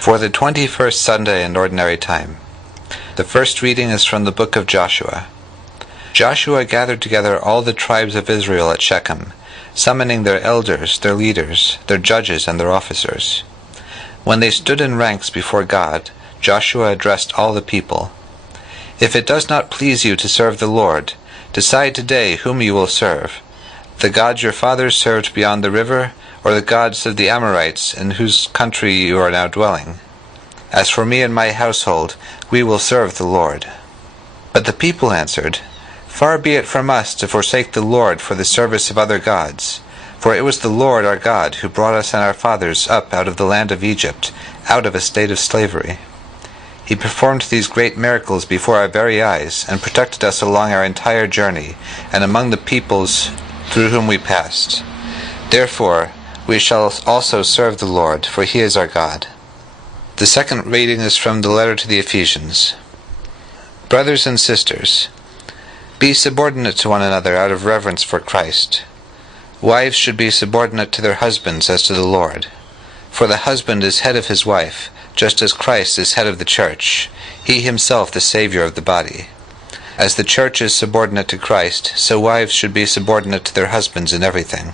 For the 21st Sunday in Ordinary Time. The first reading is from the book of Joshua. Joshua gathered together all the tribes of Israel at Shechem, summoning their elders, their leaders, their judges, and their officers. When they stood in ranks before God, Joshua addressed all the people. If it does not please you to serve the Lord, decide today whom you will serve, the gods your fathers served beyond the river, or the gods of the Amorites in whose country you are now dwelling. As for me and my household, we will serve the Lord. But the people answered, Far be it from us to forsake the Lord for the service of other gods. For it was the Lord our God who brought us and our fathers up out of the land of Egypt, out of a state of slavery. He performed these great miracles before our very eyes, and protected us along our entire journey, and among the peoples through whom we passed. Therefore, we shall also serve the Lord, for he is our God. The second reading is from the letter to the Ephesians. Brothers and sisters, be subordinate to one another out of reverence for Christ. Wives should be subordinate to their husbands as to the Lord. For the husband is head of his wife, just as Christ is head of the church, he himself the Savior of the body. As the church is subordinate to Christ, so wives should be subordinate to their husbands in everything.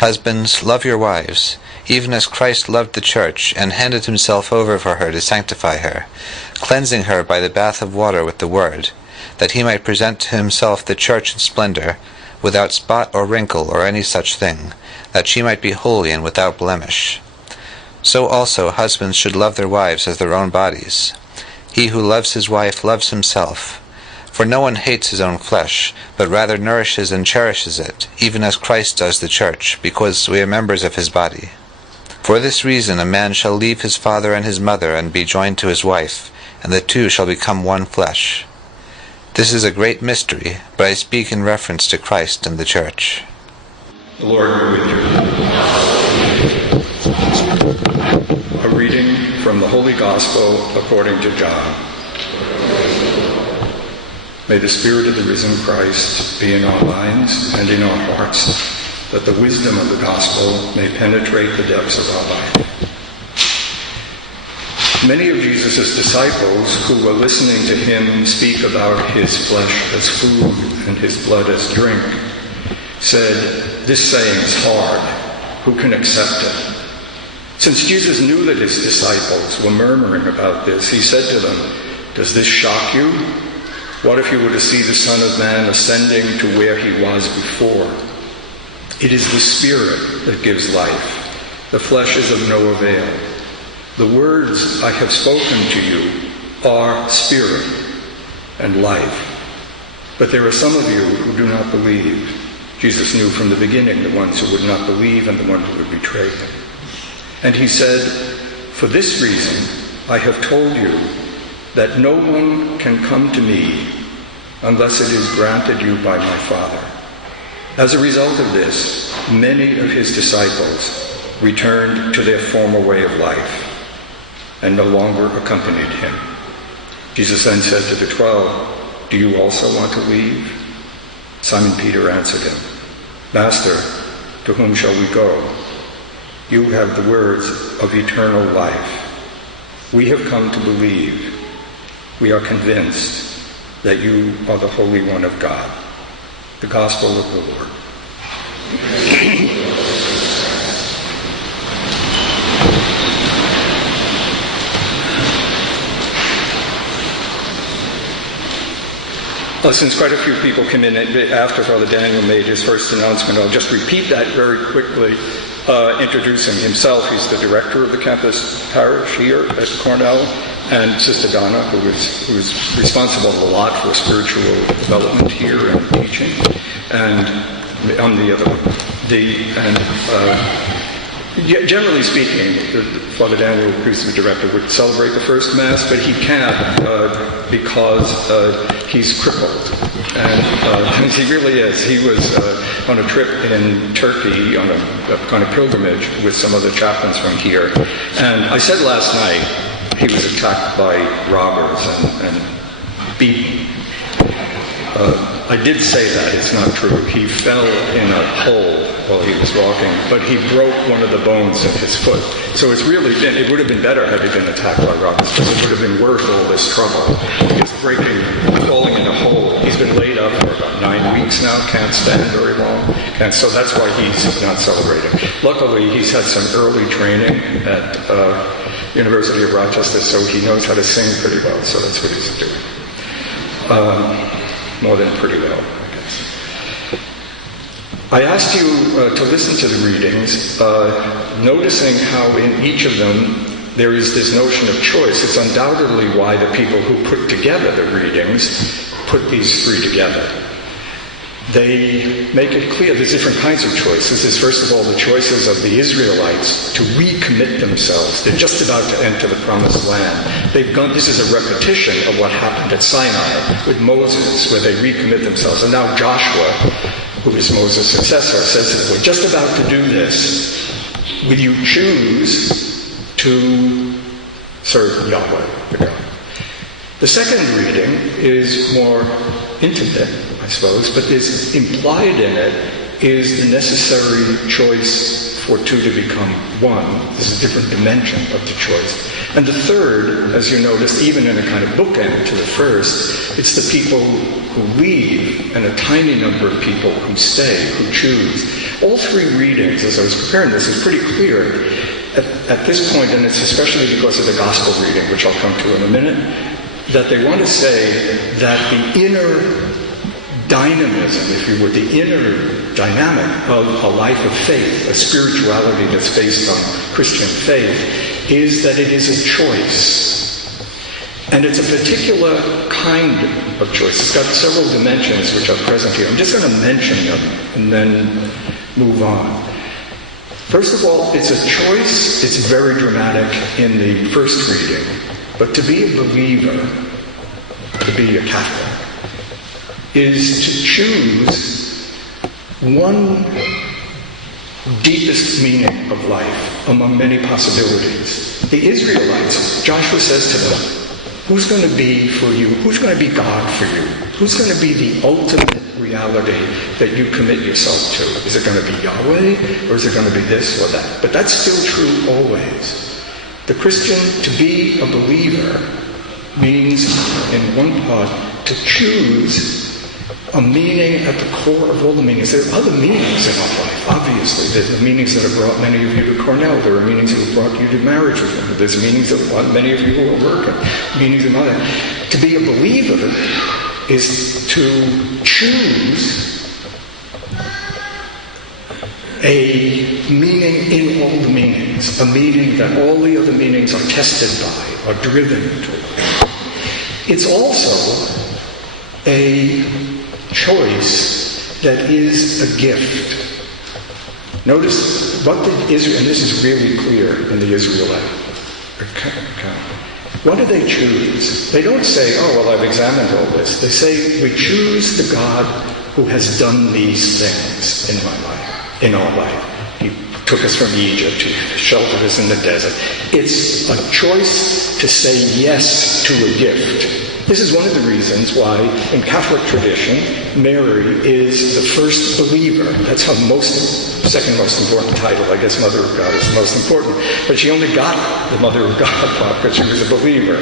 Husbands, love your wives, even as Christ loved the church, and handed himself over for her to sanctify her, cleansing her by the bath of water with the word, that he might present to himself the church in splendor, without spot or wrinkle or any such thing, that she might be holy and without blemish. So also husbands should love their wives as their own bodies. He who loves his wife loves himself. For no one hates his own flesh, but rather nourishes and cherishes it, even as Christ does the church, because we are members of his body. For this reason a man shall leave his father and his mother, and be joined to his wife, and the two shall become one flesh. This is a great mystery, but I speak in reference to Christ and the church. The Lord be with you. A reading from the Holy Gospel according to John. May the Spirit of the risen Christ be in our minds and in our hearts, that the wisdom of the gospel may penetrate the depths of our life. Many of Jesus' disciples who were listening to him speak about his flesh as food and his blood as drink said, "This saying is hard. Who can accept it?" Since Jesus knew that his disciples were murmuring about this, he said to them, "Does this shock you? What if you were to see the Son of Man ascending to where he was before? It is the Spirit that gives life. The flesh is of no avail. The words I have spoken to you are spirit and life. But there are some of you who do not believe." Jesus knew from the beginning the ones who would not believe and the ones who would betray him. And he said, "For this reason I have told you that no one can come to me unless it is granted you by my Father." As a result of this, many of his disciples returned to their former way of life and no longer accompanied him. Jesus then said to the 12, "Do you also want to leave?" Simon Peter answered him, "Master, to whom shall we go? You have the words of eternal life. We have come to believe. We are convinced that you are the Holy One of God." The Gospel of the Lord. Well, since quite a few people came in after Father Daniel made his first announcement, I'll just repeat that very quickly, introducing himself. He's the director of the campus parish here at Cornell, and Sister Donna, who's responsible a lot for spiritual development here and teaching, and on the other one. Generally speaking, Father Daniel, who's the director, would celebrate the first Mass, but he can't because he's crippled. And he really is. He was on a trip in Turkey on a kind of pilgrimage with some other chaplains from here. And I said last night he was attacked by robbers and beaten. I did say that. It's not true. He fell in a hole while he was walking, but he broke one of the bones of his foot. So it would have been better had he been attacked by robbers, but it would have been worth all this trouble. He's falling in a hole. He's been laid up for about 9 weeks now, can't stand very long, and so that's why he's not celebrating. Luckily, he's had some early training at University of Rochester, so he knows how to sing pretty well, so that's what he's doing. More than pretty well, I guess. I asked you to listen to the readings, noticing how in each of them there is this notion of choice. It's undoubtedly why the people who put together the readings put these three together. They make it clear there's different kinds of choices. There's first of all the choices of the Israelites to recommit themselves. They're just about to enter the promised land. This is a repetition of what happened at Sinai with Moses, where they recommit themselves. And now Joshua, who is Moses' successor, says that we're just about to do this. Will you choose to serve Yahweh, the God? The second reading is more intimate, I suppose, but is implied in it is the necessary choice for two to become one. This is a different dimension of the choice. And the third, as you noticed, even in a kind of bookend to the first, it's the people who leave and a tiny number of people who stay, who choose. All three readings, as I was preparing this, is pretty clear at this point, and it's especially because of the gospel reading, which I'll come to in a minute, that they want to say that the inner dynamism, if you would, the inner dynamic of a life of faith, a spirituality that's based on Christian faith, is that it is a choice. And it's a particular kind of choice. It's got several dimensions which are present here. I'm just going to mention them and then move on. First of all, it's a choice. It's very dramatic in the first reading. But to be a believer, to be a Catholic, is to choose one deepest meaning of life among many possibilities. The Israelites, Joshua says to them, who's going to be for you? Who's going to be God for you? Who's going to be the ultimate reality that you commit yourself to? Is it going to be Yahweh, or is it going to be this or that? But that's still true always. The Christian, to be a believer, means, in one part, to choose a meaning at the core of all the meanings. There are other meanings in our life, obviously. There's the meanings that have brought many of you to Cornell. There are meanings that have brought you to marriage with them. There's meanings that have brought many of you who are working. Meanings in other. To be a believer is to choose a meaning in all the meanings, a meaning that all the other meanings are tested by, are driven toward. It's also a choice that is a gift. Notice what the Israel, and this is really clear in the Israelite account. What do they choose? They don't say, oh, well, I've examined all this. They say, we choose the God who has done these things in my life, in our life. He took us from Egypt, he sheltered us in the desert. It's a choice to say yes to a gift. This is one of the reasons why, in Catholic tradition, Mary is the first believer. That's her second most important title. I guess Mother of God is the most important. But she only got the Mother of God because she was a believer.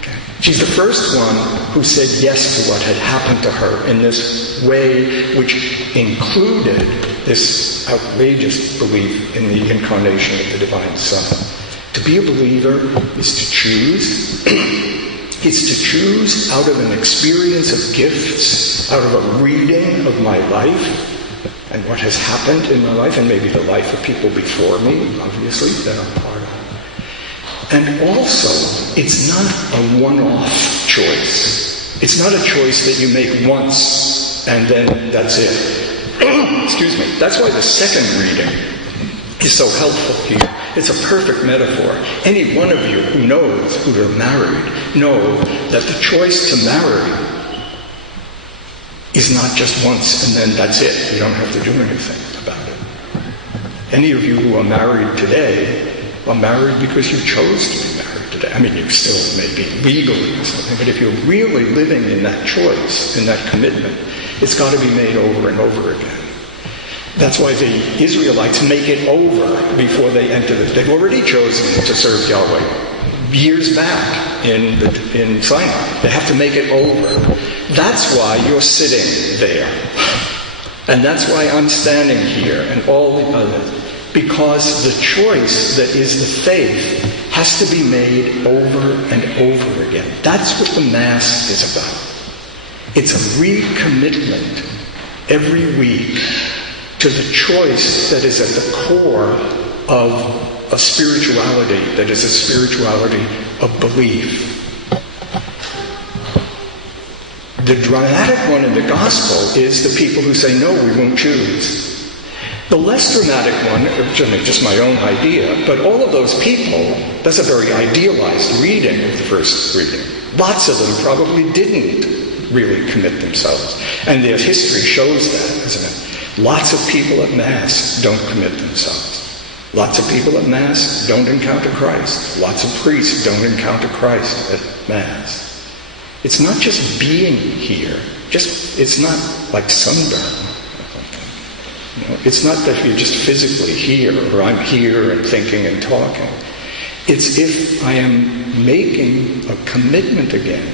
Okay. She's the first one who said yes to what had happened to her in this way, which included this outrageous belief in the incarnation of the Divine Son. To be a believer is to choose. It's to choose out of an experience of gifts, out of a reading of my life and what has happened in my life, and maybe the life of people before me, obviously, that I'm part of. And also, it's not a one-off choice. It's not a choice that you make once and then that's it. Excuse me. That's why the second reading is so helpful here. It's a perfect metaphor. Any one of you who knows who are married know that the choice to marry is not just once and then that's it. You don't have to do anything about it. Any of you who are married today are married because you chose to be married today. I mean, you still may be legally or something, but if you're really living in that choice, in that commitment, it's got to be made over and over again. That's why the Israelites make it over before they enter they've already chosen to serve Yahweh years back in Sinai. They have to make it over. That's why you're sitting there. And that's why I'm standing here and all the others. Because the choice that is the faith has to be made over and over again. That's what the Mass is about. It's a recommitment every week to the choice that is at the core of a spirituality, that is a spirituality of belief. The dramatic one in the gospel is the people who say, no, we won't choose. The less dramatic one, just my own idea, but all of those people, that's a very idealized reading of the first reading. Lots of them probably didn't really commit themselves. And their history shows that, isn't it? Lots of people at Mass don't commit themselves. Lots of people at Mass don't encounter Christ. Lots of priests don't encounter Christ at Mass. It's not just being here. It's not like sunburn. It's not that you're just physically here, or I'm here and thinking and talking. It's if I am making a commitment again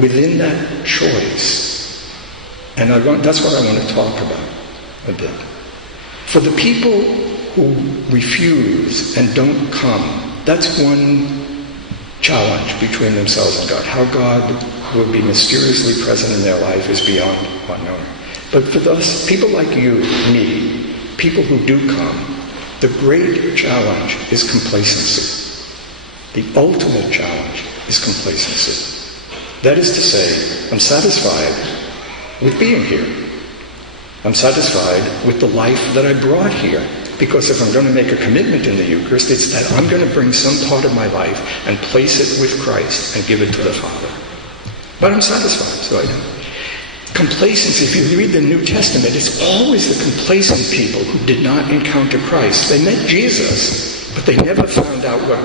within that choice. And that's what I want to talk about a bit. For the people who refuse and don't come, that's one challenge between themselves and God. How God will be mysteriously present in their life is beyond unknown. But for those people like you, me, people who do come, the great challenge is complacency. The ultimate challenge is complacency. That is to say, I'm satisfied with being here. I'm satisfied with the life that I brought here. Because if I'm going to make a commitment in the Eucharist, it's that I'm going to bring some part of my life and place it with Christ and give it to the Father. But I'm satisfied, so I do. Complacency, if you read the New Testament, it's always the complacent people who did not encounter Christ. They met Jesus, but they never found out what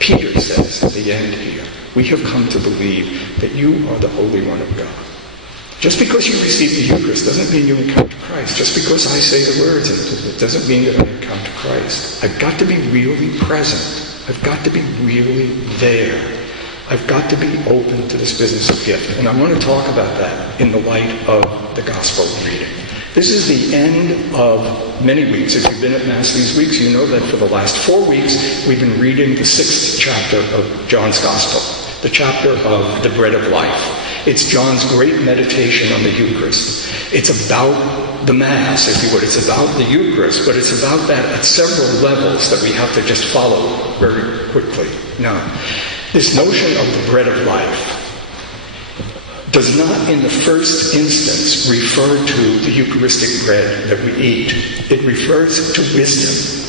Peter says at the end here. We have come to believe that you are the Holy One of God. Just because you receive the Eucharist doesn't mean you encounter Christ. Just because I say the words, it doesn't mean that I encounter Christ. I've got to be really present. I've got to be really there. I've got to be open to this business of gift. And I want to talk about that in the light of the Gospel reading. This is the end of many weeks. If you've been at Mass these weeks, you know that for the last 4 weeks, we've been reading the 6th chapter of John's Gospel, the chapter of the bread of life. It's John's great meditation on the Eucharist. It's about the Mass, if you would. It's about the Eucharist, but it's about that at several levels that we have to just follow very quickly. Now, this notion of the bread of life does not in the first instance refer to the Eucharistic bread that we eat. It refers to wisdom.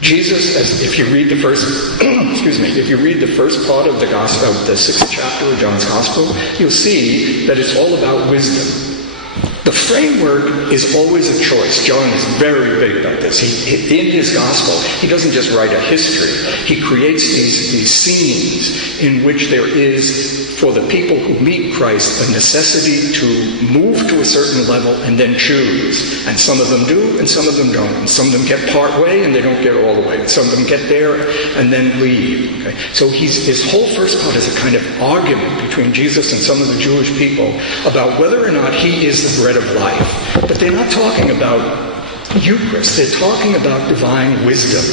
Jesus, if you read the first, if you read the first part of the Gospel, of the 6th chapter of John's Gospel, you'll see that it's all about wisdom. The framework is always a choice. John is very big about this. In his Gospel, he doesn't just write a history. He creates these scenes in which there is, for the people who meet Christ, a necessity to move to a certain level and then choose. And some of them do, and some of them don't. And some of them get part way, and they don't get all the way. And some of them get there and then leave. Okay? So his whole first part is a kind of argument between Jesus and some of the Jewish people about whether or not he is the bread of life. But they're not talking about Eucharist. They're talking about divine wisdom.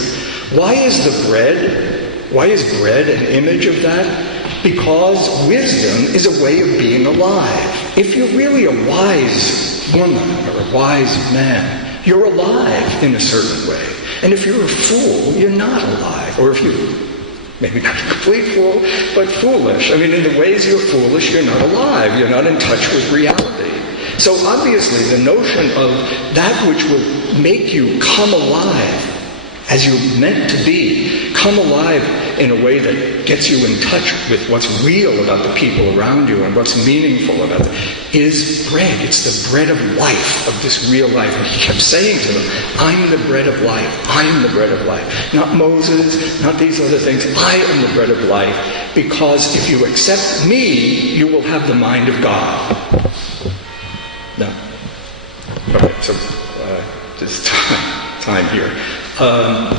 Why is bread an image of that? Because wisdom is a way of being alive. If you're really a wise woman or a wise man, you're alive in a certain way. And if you're a fool, you're not alive. Or if you're maybe not a complete fool, but foolish. I mean, in the ways you're foolish, you're not alive. You're not in touch with reality. So obviously the notion of that which will make you come alive as you're meant to be, come alive in a way that gets you in touch with what's real about the people around you and what's meaningful about it, is bread. It's the bread of life, of this real life. And he kept saying to them, I'm the bread of life. I am the bread of life. Not Moses, not these other things. I am the bread of life, because if you accept me, you will have the mind of God. No. Okay, so this time here. But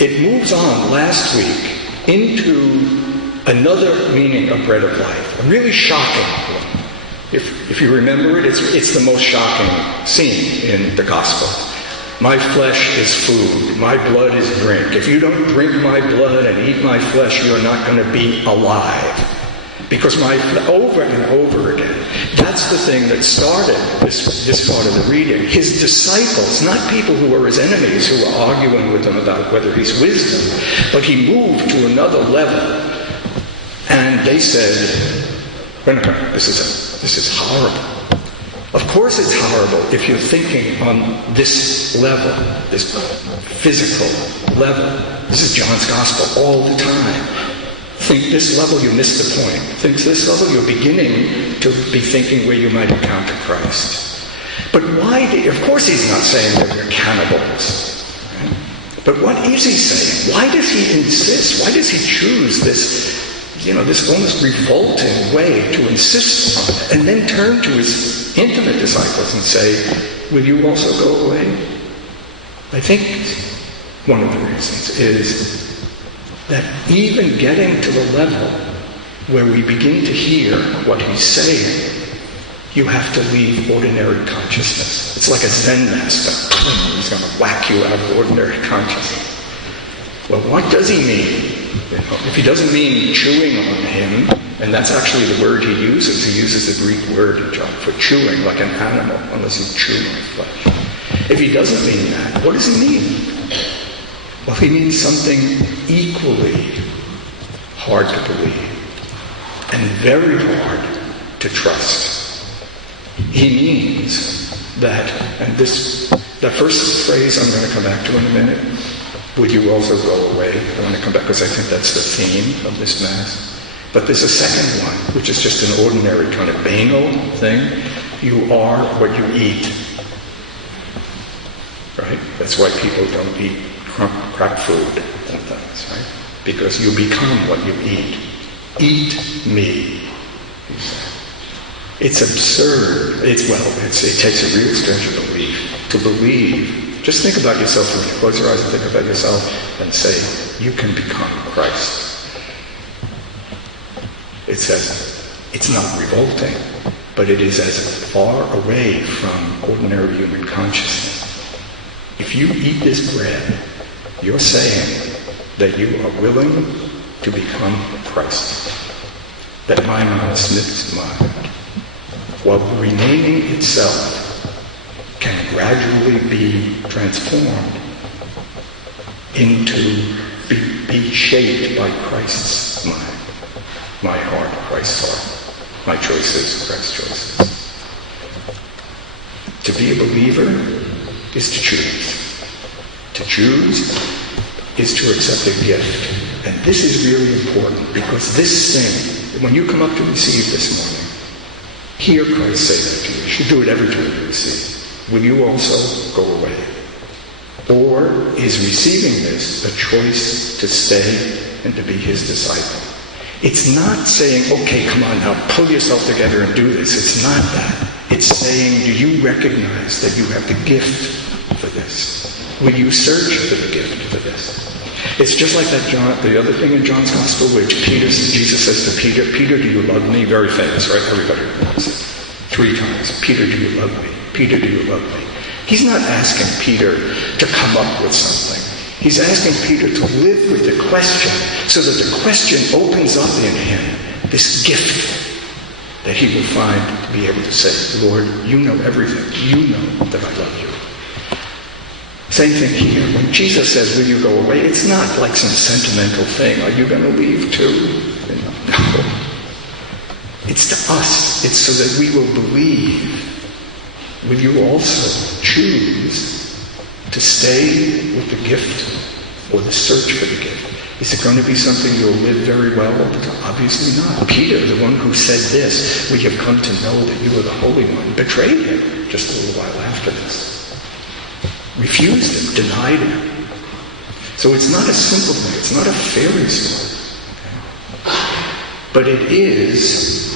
it moves on last week into another meaning of bread of life, a really shocking one. If you remember it, it's the most shocking scene in the gospel. My flesh is food, my blood is drink. If you don't drink my blood and eat my flesh, you're not going to be alive. Because over and over again, that's the thing that started this part of the reading. His disciples, not people who were his enemies, who were arguing with him about whether he's wisdom, but he moved to another level. And they said, wait a minute, this is horrible. Of course it's horrible if you're thinking on this level, this physical level. This is John's gospel all the time. Think this level, you miss the point. Think this level, you're beginning to be thinking where you might encounter Christ. But of course he's not saying that we're cannibals. Right? But what is he saying? Why does he insist? Why does he choose this almost revolting way to insist on it, and then turn to his intimate disciples and say, will you also go away? I think one of the reasons is that even getting to the level where we begin to hear what he's saying, you have to leave ordinary consciousness. It's like a Zen master. He's going to whack you out of ordinary consciousness. Well, what does he mean? If he doesn't mean chewing on him, and that's actually the word he uses the Greek word in John for chewing, like an animal, unless he's chewing flesh. If he doesn't mean that, what does he mean? Well, he means something equally hard to believe and very hard to trust. He means that, and the first phrase I'm going to come back to in a minute, would you also go away? I want to come back because I think that's the theme of this Mass. But there's a second one, which is just an ordinary kind of banal thing. You are what you eat. Right? That's why people don't eat crap food and things, right? Because you become what you eat. Eat me, he said. It's absurd. It takes a real stretch of belief to believe. Just think about yourself when you close your eyes and think about yourself and say, you can become Christ. It says, it's not revolting, but it is as far away from ordinary human consciousness. If you eat this bread, you're saying that you are willing to become Christ. That my mind snips mine, while remaining itself can gradually be transformed into, be shaped by Christ's mind. My heart, Christ's heart. My choices, Christ's choices. To be a believer is to choose. To choose is to accept a gift. And this is really important because this thing, when you come up to receive this morning, hear Christ say that to you. You should do it every time you receive. Will you also go away? Or is receiving this a choice to stay and to be his disciple? It's not saying, okay, come on now, pull yourself together and do this. It's not that. It's saying, do you recognize that you have the gift for this? Will you search for the gift for this? It's just like the other thing in John's Gospel, which Jesus says to Peter, Peter, do you love me? Very famous, right? Everybody knows it. 3 times. Peter, do you love me? Peter, do you love me? He's not asking Peter to come up with something. He's asking Peter to live with the question so that the question opens up in him this gift that he will find to be able to say, Lord, you know everything. You know that I love you. Same thing here. When Jesus says, will you go away? It's not like some sentimental thing. Are you going to leave too? No. It's to us. It's so that we will believe. Will you also choose to stay with the gift or the search for the gift? Is it going to be something you'll live very well all the time? Obviously not. Peter, the one who said this, we have come to know that you are the Holy One, betrayed him just a little while after this. Refused him, denied him. So it's not a simple thing. It's not a fairy story. But it is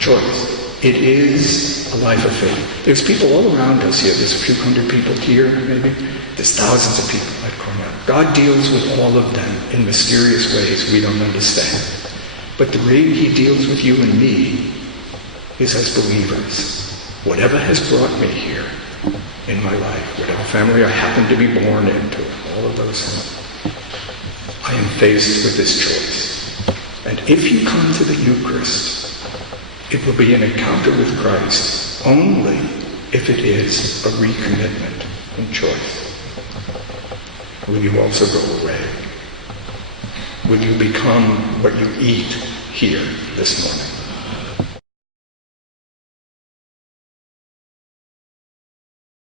choice. It is a life of faith. There's people all around us here. There's a few hundred people here, maybe. There's thousands of people at Cornell. God deals with all of them in mysterious ways we don't understand. But the way he deals with you and me is as believers. Whatever has brought me here in my life, whatever family I happen to be born into, all of those things, I am faced with this choice. And if you come to the Eucharist, it will be an encounter with Christ only if it is a recommitment and choice. Will you also go away? Will you become what you eat here this morning?